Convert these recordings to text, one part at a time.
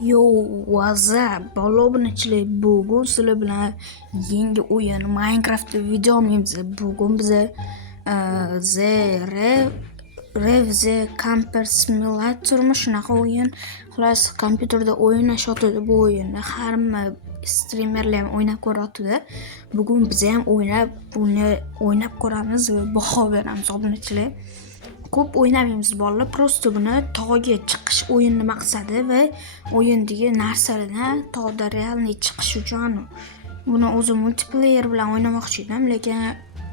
Yo, WhatsApp, bola obunachilik, bugun sizlar bilan yangi o'yin Minecraft video olmaymiz. Bugun biza Rev the Camper Simulatormi shunaqa o'yin. Xullas, kompyuterda o'ynashotdi bu o'yinni. Hamma streamerlar ham o'ynab ko'ryapti. Bugun biz ham o'ynab ko'ramiz va baho beramiz obunachilik. Ko'p o'ynamaymiz bolalar, prosta buni tog'ga chiqish o'yinni maqsadi va o'yindagi narsalardan tog'da realniy chiqish uchun buni o'zi multiplayer bilan o'ynamoqchi edim, lekin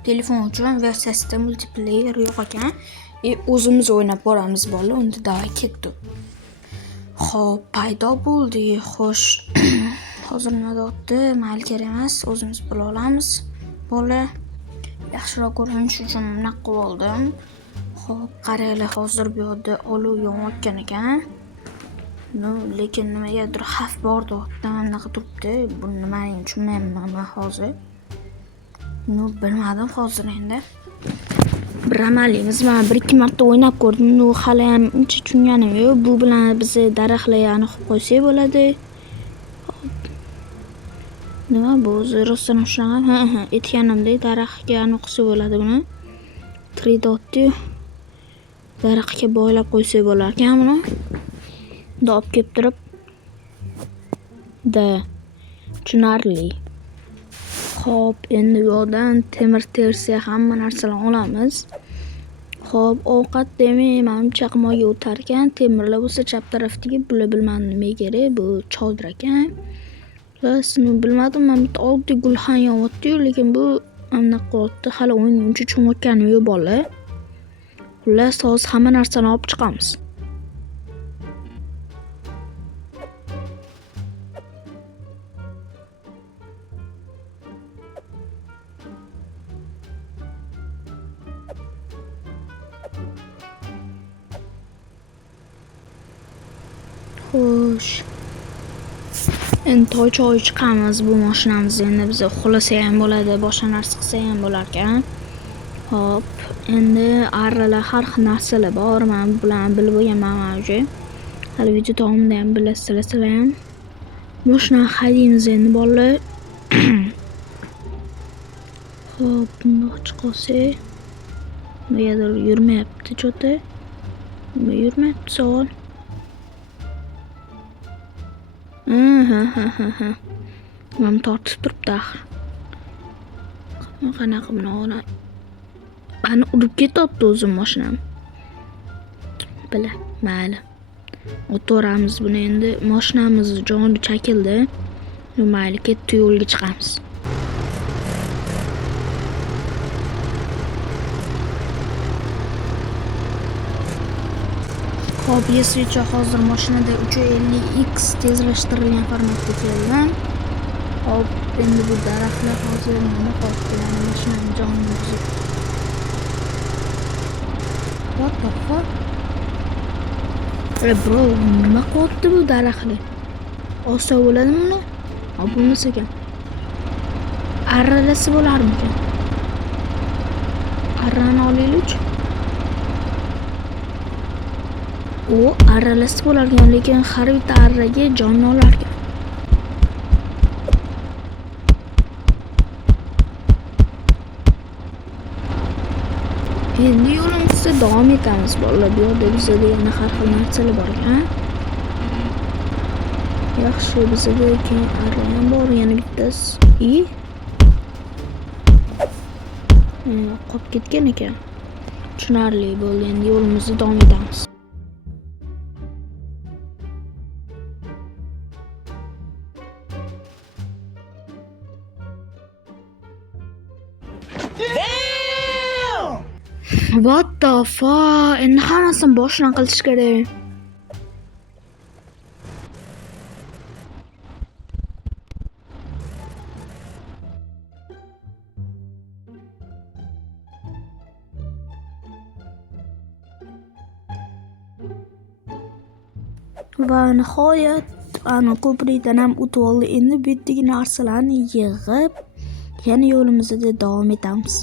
telefon uchun versiyasida multiplayer yo'q ekan. O'zimiz o'ynab boramiz bolalar, unda davay ketdi. Xo'p, paydo bo'ldi. Xo'sh, hozir nima deyapti? Mayli, kerak emas, o'zimiz bila olamiz. Bolalar, yaxshiroq ko'rinish uchun bunaqa qilib oldim. Xo'p, qaranglar, hozir bu yerda olov yonayotgan ekan. Lekin nimagadir xavf bor deyapti, anaqa turibdi. Buni nimaligini tushunmayapman men hozir. Bilmadim hozir endi. Bir amalimiz, men 1-2 marta o'ynab ko'rdim. Hali ham uncha tushunganim yo'q. Bu bilan biz daraxtlarni aniq qilib qo'ysak bo'ladi. Nima bu? O'zi rostdan shunaqa? Ha, aytganimdek daraxtga aniq qilsa bo'ladi buni. 3 dotni daraxtga bog'lab qo'ysak bo'lar ekan buni. Olib kelib turib tushunarli. Xo'p, endi bu yerdan temir tersak hamma narsalarni olamiz. Xo'p, ovqat demay, menimcha chaqmoqga o'tar ekan. Temirlar bo'lsa chap tarafdagi, bular bilmadim nima kerak, bu chodir ekan. Rasmni bilmadim, men bitta oddiy gulxan yonyapti-yu, lekin bu anaqa qilyapti. Hali o'yinga uncha tushunayotganim yo'q bolalar. Xullas, hozir hamma narsani olib chiqamiz. Xo'sh. Endi toy chiqamiz bu mashinamizni. Endi biz uxlasa ham bo'ladi, boshqa narsa qilsa ham bo'lar ekan. Hop, endi arralar har xil narsalar bor. Men bilan bilib bo'lganman hozir. Hali video davomida ham bilasizlar ham. Mashina haydaymiz endi bolalar. Hop, bundoq chiqolsak. Negadir yurmayapti cho'ta. Nima yurmayapti savol? Ha. Men tortib turibdi axir. Qanaqa buni Bani urib ketyapti o'zim mashinam. Mayli. O'tiramiz buni endi. Mashinamiz joni chakildi. Mayli, ketdi, yo'lga chiqamiz. Hop, yesicha hozir mashinada 350x tezlashtirilgan formatda kelgan. Hop, endi bu daraxtlar hozir nima qilyapti? Mashinani jonini buzib. What the fuck? Bro, nima qilyapti bu daraxtlar? Olsa bo'ladimi uni? Bo'lmasa ekan. Arralasi bo'larmikan? Arrani olaylik. U arralasi bo'lar ekan, lekin har bitta arraga jonni olar ekan. Endi yo'limizda davom etamiz bolalar. Bu yerda bizda yana har xil narsalar bor ekan. Yaxshi, bizda keyin arra ham bor, yana bittasi. Qolib ketgan ekan. Tushunarli bo'ldi. Endi yo'limizda davom etamiz. What the fuck? Endi hammasini boshdan qilish kerak. Va nihoyat ko'prikdan ham o'tib oldi. Endi bu yerdagi narsalarni yig'ib, yana yo'limizda davom etamiz.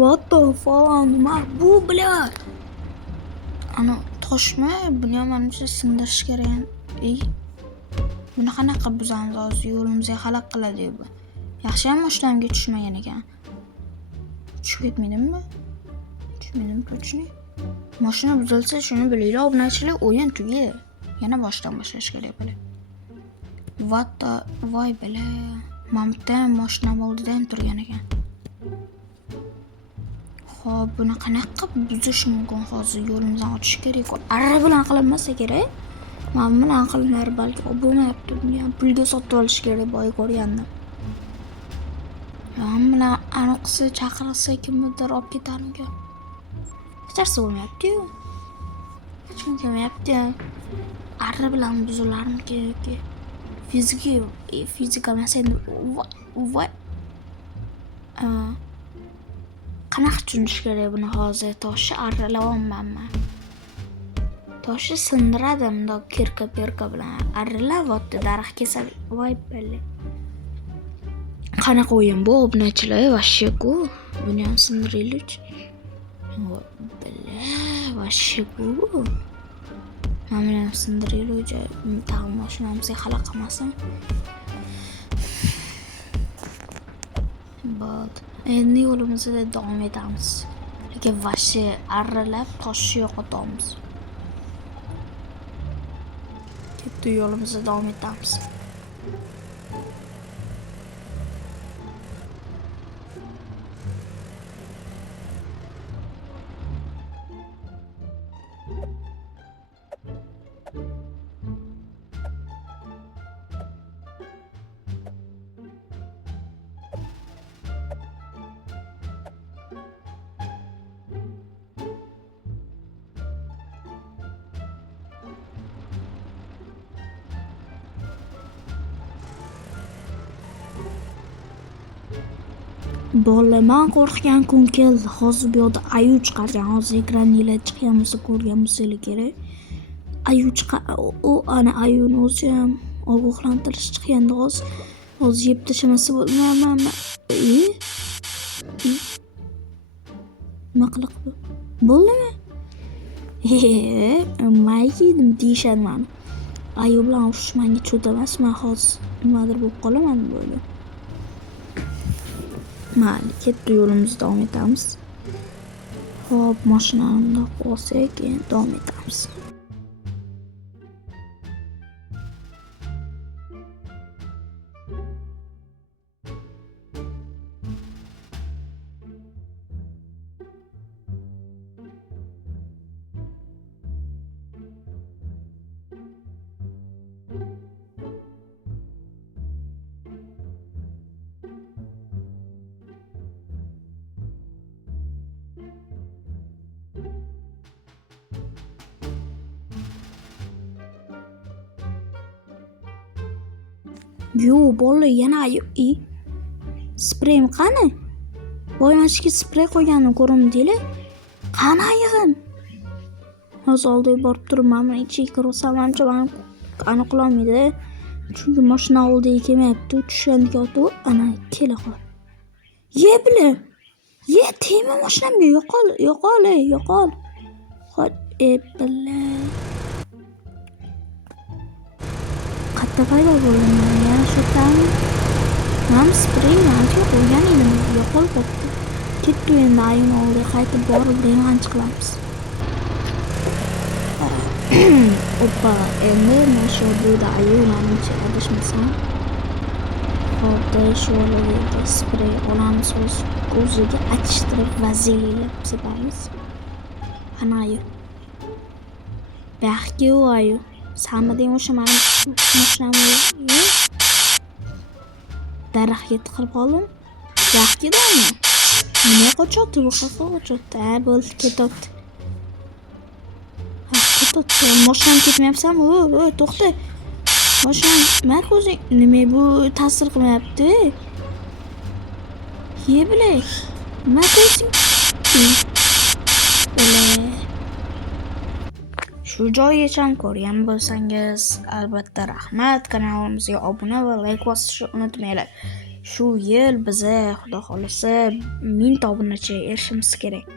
What the fuck? Nima bu bilan? Ana toshmi? Buni ham menimcha sindirish kerak. Buni qanaqa buzamiz hozir? Yo'limizga xalaq qiladi bu. Yaxshiyam mashinamga tushmagan ekan. Tushib ketmaydimmi? Tushmadim точно. Mashina buzilsa shuni bilinglar, obunachilar, o'yin tugaydi. Yana boshdan boshlash kerak bo'la. What the voy bala. Mamda mashina oldida ham turgan ekan. Xo'p, buni qanaqa buzish mumkin hozir? Yo'limizdan o'tish kerak. Arra bilan qilinmasa kerak. Men bilan qilinlar balki bo'lmayapti. Buni ham pulga sotib olish kerak boy ko'rgandim. Men bilan aniqsa chaqirsa kimnidir olib ketarmikan? Hech narsa bo'lmayapti-ku. Hech kim kelmayapti. Arra bilan buzilarmikan yoki fizika emas endi. Voy. Qanaqa tushunish kerak buni hozir? Toshni arralamayapman. Toshni sindiradim bundoq kirka bilan. Arralayapti, daraxt kesadi. Voy balla. Qanaqa o'yin bu, obunachilar? Vashku. Buni ham sindiraylik. Voy balla, vashku. Mana ham sindiraylik. Tag'in mashinamizga xalaq qilmasin. Bot. Endi yo'limizda davom etamiz. Lekin vashi arralab toshni yo'qotamiz. Ketdi, yo'limizda davom etamiz. Bolaman qo'rqgan kun keldi. Hozir bu yerda ayu chiqargan. Hozir ekraninglar chiqqan bo'lsa ko'rgan bo'lsanglar kerak. Ayu chiqar. U ana ayuni o'zi ham ogohlantirish chiqqanda hozir yeb tashamasa bo'lmayman. Nima qiliq bu? Bo'ldimi? Maykidim deyishadi meni. Ayu bilan urushmanga cho'tamas. Men hozir nimadir bo'lib qolaman bo'ldi. Mayli, ketdi, yo'limizda davom etamiz. Xo'p, mashinani qo'ysak, keyin davom etamiz. Yo, bola yana sprey qani? Boyamashga sprey qo'yganini ko'rmidinglar? Qani ayig'im? Hozir oldiga borib turibman, men ichiga kirsam ancha meni aniqlolmaydi. Chunki mashina oldiga kelmayapti, tushgandiga o'tib, ana kela qol. Ye bilan. Ye tema mashinamga yo'qol. Hot bilan. Qatta paydo bo'ldim. Yana shu tam. Men sprey ancha qo'ygan edim. Yo'qol qopti. Ketdi endi ayni oldiga qaytib borib revanch qilamiz. Oppa, endi mana shu buda ayollarni adashmasam. Hozir shu yerga sprey olamiz, o'ziga achishtirib vazilab sepamiz. Ana ayo. Baxtga ayo. Samading o'sha mashinamni daraxtga tiqib qoldim. Yaxshidami? Nima qochotdi bu qafa qochotdi? Bo'ldi, ketdi. Mashinam ketmayapsanmi? To'xta. Mashinam Markozing nima bu ta'sir qilmayapti? Ye bilay. Markozing. Shu Shu joygacha ko'rgan bo'lsangiz, albatta rahmat. Kanalimizga obuna va layk bosishni unutmanglar. Shu yil biza, xudo xolasa, 1000 ta obunachiga erishimiz kerak.